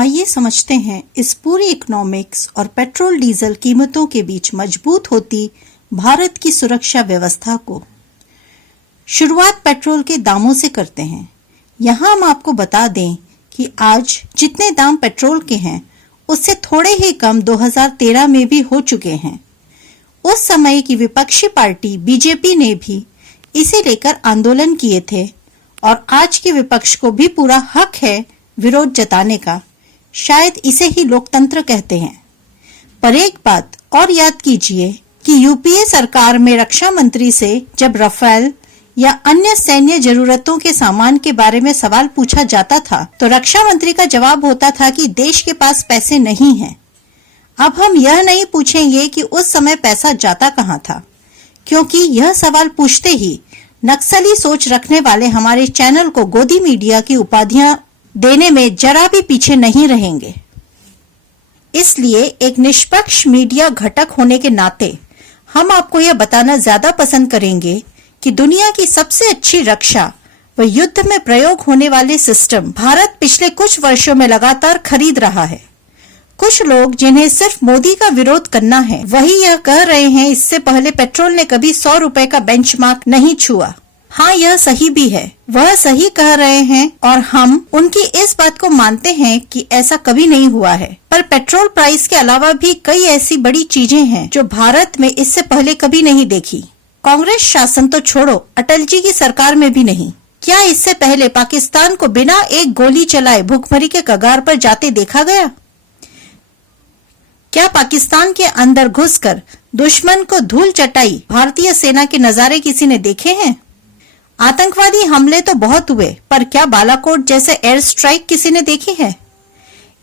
आइए समझते हैं इस पूरी इकोनॉमिक्स और पेट्रोल डीजल कीमतों के बीच मजबूत होती भारत की सुरक्षा व्यवस्था को। शुरुआत पेट्रोल के दामों से करते हैं। यहाँ हम आपको बता दें कि आज जितने दाम पेट्रोल के हैं उससे थोड़े ही कम 2013 में भी हो चुके हैं। उस समय की विपक्षी पार्टी बीजेपी ने भी इसे लेकर आंदोलन किए थे और आज के विपक्ष को भी पूरा हक है विरोध जताने का। शायद इसे ही लोकतंत्र कहते हैं। पर एक बात और याद कीजिए कि यूपीए सरकार में रक्षा मंत्री से जब राफेल या अन्य सैन्य जरूरतों के सामान के बारे में सवाल पूछा जाता था तो रक्षा मंत्री का जवाब होता था कि देश के पास पैसे नहीं हैं। अब हम यह नहीं पूछेंगे कि उस समय पैसा जाता कहां था, क्योंकि यह सवाल पूछते ही नक्सली सोच रखने वाले हमारे चैनल को गोदी मीडिया की उपाधियां देने में जरा भी पीछे नहीं रहेंगे। इसलिए एक निष्पक्ष मीडिया घटक होने के नाते हम आपको यह बताना ज्यादा पसंद करेंगे कि दुनिया की सबसे अच्छी रक्षा व युद्ध में प्रयोग होने वाले सिस्टम भारत पिछले कुछ वर्षों में लगातार खरीद रहा है। कुछ लोग जिन्हें सिर्फ मोदी का विरोध करना है वही यह कह रहे हैं इससे पहले पेट्रोल ने कभी 100 रुपए का बेंचमार्क नहीं छुआ। हाँ, यह सही भी है, वह सही कह रहे हैं और हम उनकी इस बात को मानते हैं कि ऐसा कभी नहीं हुआ है। पर पेट्रोल प्राइस के अलावा भी कई ऐसी बड़ी चीजें हैं जो भारत में इससे पहले कभी नहीं देखी। कांग्रेस शासन तो छोड़ो, अटल जी की सरकार में भी नहीं। क्या इससे पहले पाकिस्तान को बिना एक गोली चलाए भूखमरी के कगार पर जाते देखा गया? क्या पाकिस्तान के अंदर घुसकर दुश्मन को धूल चटाई भारतीय सेना के नजारे किसी ने देखे हैं? आतंकवादी हमले तो बहुत हुए, पर क्या बालाकोट जैसे एयर स्ट्राइक किसी ने देखी है?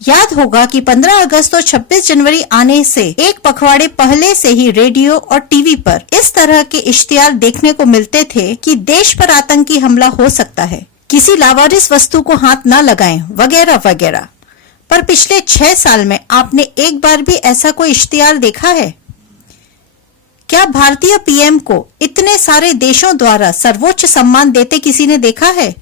याद होगा कि 15 अगस्त और 26 जनवरी आने से एक पखवाड़े पहले से ही रेडियो और टीवी पर इस तरह के इश्तिहार देखने को मिलते थे कि देश पर आतंकी हमला हो सकता है, किसी लावारिस वस्तु को हाथ न लगाएं, वगैरह वगैरह। पर पिछले 6 साल में आपने एक बार भी ऐसा कोई इश्तिहार देखा है? क्या भारतीय पीएम को इतने सारे देशों द्वारा सर्वोच्च सम्मान देते किसी ने देखा है?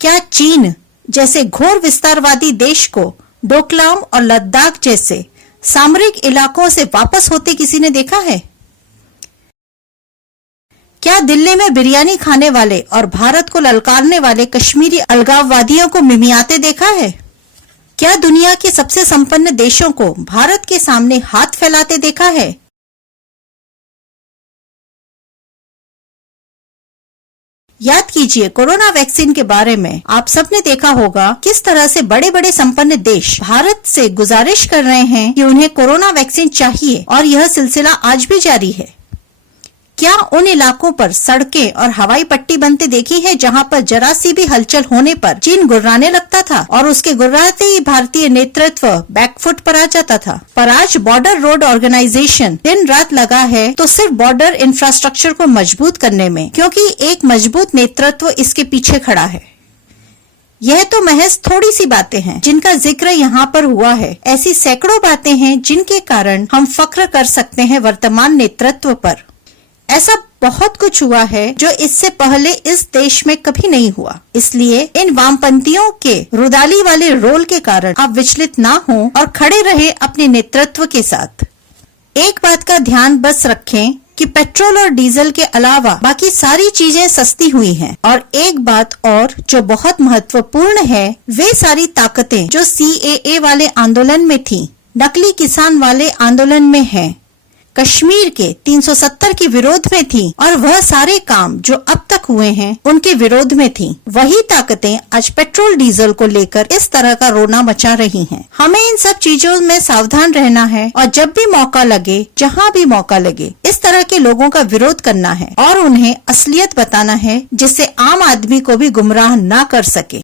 क्या चीन जैसे घोर विस्तारवादी देश को डोकलाम और लद्दाख जैसे सामरिक इलाकों से वापस होते किसी ने देखा है? क्या दिल्ली में बिरयानी खाने वाले और भारत को ललकारने वाले कश्मीरी अलगाववादियों को मिमियाते देखा है? क्या दुनिया के सबसे संपन्न देशों को भारत के सामने हाथ फैलाते देखा है? याद कीजिए, कोरोना वैक्सीन के बारे में आप सबने देखा होगा किस तरह से बड़े बड़े संपन्न देश भारत से गुजारिश कर रहे हैं कि उन्हें कोरोना वैक्सीन चाहिए और यह सिलसिला आज भी जारी है। क्या उन इलाकों पर सड़कें और हवाई पट्टी बनते देखी है जहां पर जरा सी भी हलचल होने पर चीन गुर्राने लगता था और उसके गुर्राते ही भारतीय नेतृत्व बैकफुट पर आ जाता था? पर आज बॉर्डर रोड ऑर्गेनाइजेशन दिन रात लगा है तो सिर्फ बॉर्डर इंफ्रास्ट्रक्चर को मजबूत करने में, क्योंकि एक मजबूत नेतृत्व इसके पीछे खड़ा है। यह तो महज थोड़ी सी बातें हैं जिनका जिक्र यहाँ पर हुआ है। ऐसी सैकड़ों बातें हैं जिनके कारण हम फख्र कर सकते हैं वर्तमान नेतृत्व पर। ऐसा बहुत कुछ हुआ है जो इससे पहले इस देश में कभी नहीं हुआ। इसलिए इन वामपंथियों के रुदाली वाले रोल के कारण आप विचलित ना हो और खड़े रहे अपने नेतृत्व के साथ। एक बात का ध्यान बस रखें कि पेट्रोल और डीजल के अलावा बाकी सारी चीजें सस्ती हुई हैं। और एक बात और जो बहुत महत्वपूर्ण है, वे सारी ताकतें जो CAA वाले आंदोलन में थी, नकली किसान वाले आंदोलन में है, कश्मीर के 370 के विरोध में थी और वह सारे काम जो अब तक हुए हैं उनके विरोध में थी। वही ताकतें आज पेट्रोल डीजल को लेकर इस तरह का रोना मचा रही हैं। हमें इन सब चीजों में सावधान रहना है और जब भी मौका लगे, जहां भी मौका लगे, इस तरह के लोगों का विरोध करना है और उन्हें असलियत बताना है जिससे आम आदमी को भी गुमराह ना कर सके।